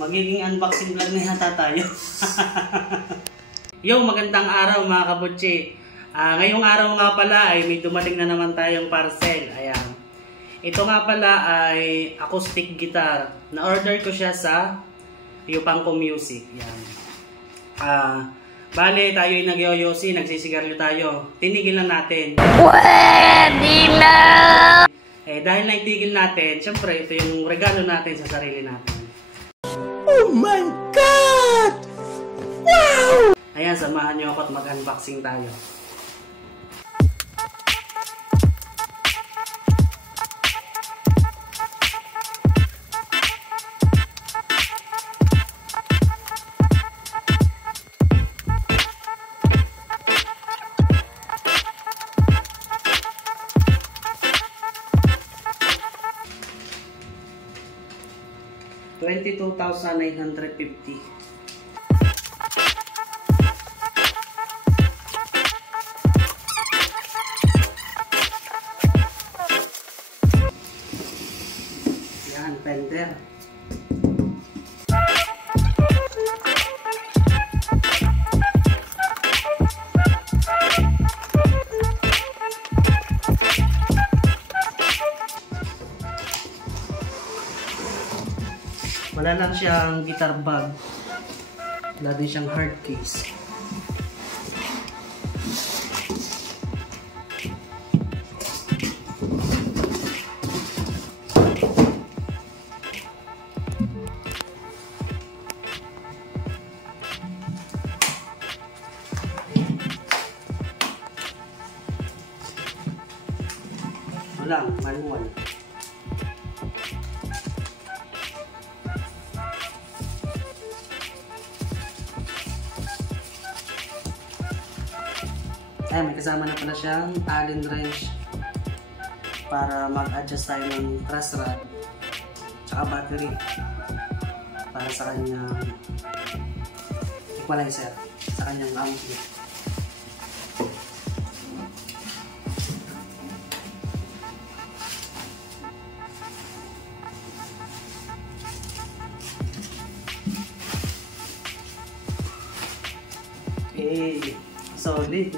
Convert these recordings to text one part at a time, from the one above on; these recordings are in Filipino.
Magiging unboxing vlog na yata tayo. Yo, magandang araw mga kabutsi. Ngayong araw nga pala ay may dumating na naman tayong parcel. Ayan. Ito nga pala ay acoustic guitar. Na-order ko siya sa Yupanko Music. Ayan. Bale, tayo yung nagyoyosi, nagsisigaryo tayo. Tinigil lang natin. Pwede na! Dahil naitigil natin, syempre ito yung regalo natin sa sarili natin. Oh my God! Wow! Ayan, samahan nyo ako at mag-unboxing tayo. $22,950. Yan, tender. Wala lang siyang guitar bag. Wala din siyang hard case. Wala, manual. Ay, may kasama na pala siyang Allen wrench para mag-adjust tayo ng truss rod tsaka battery para sa kanyang equalizer, sa kanyang ampli. Okay, solid.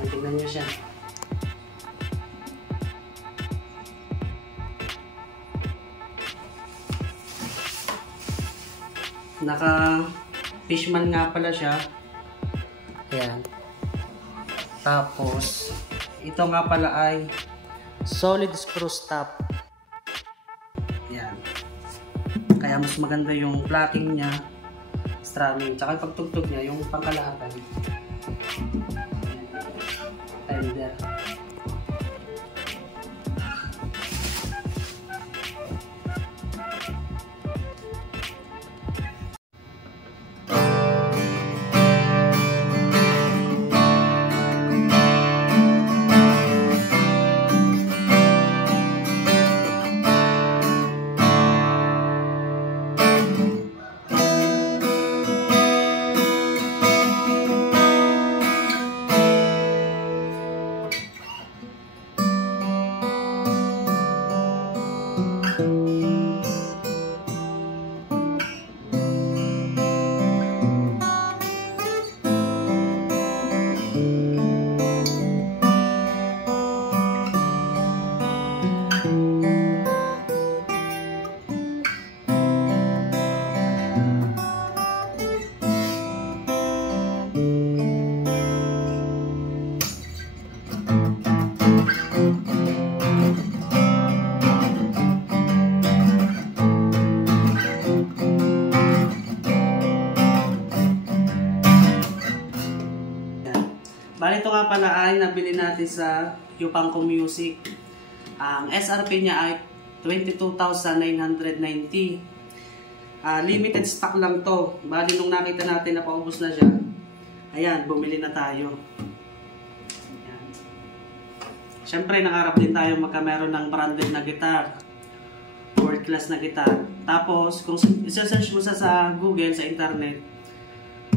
Tingnan nyo siya. Naka fishman nga pala siya. Ayan. Tapos ito nga pala ay solid screw stop. Ayan. Kaya mas maganda yung plucking niya, strumming, tsaka pagtugtog niya yung pangkalahatan. Tender. Bali, ito nga pala ay nabili natin sa Yupanko Music. Ang SRP niya ay $22,990. Limited stock lang to. Bali, nung nakita natin na paubos na siya, ayan, bumili na tayo. Ayan. Siyempre, nakaharap din tayo magkameron ng branded na guitar. World class na guitar. Tapos, kung isa-search mo sa Google, sa internet,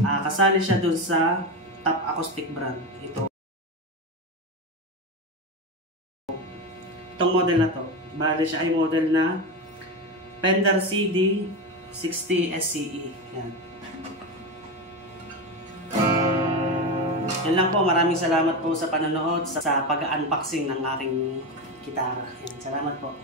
kasali siya dun sa top acoustic brand. Itong model na to, bali siya ay model na Fender CD 60 SCE. Yan. Yan lang po. Maraming salamat po sa panonood, sa pag-unboxing ng aking gitara. Yan. Salamat po.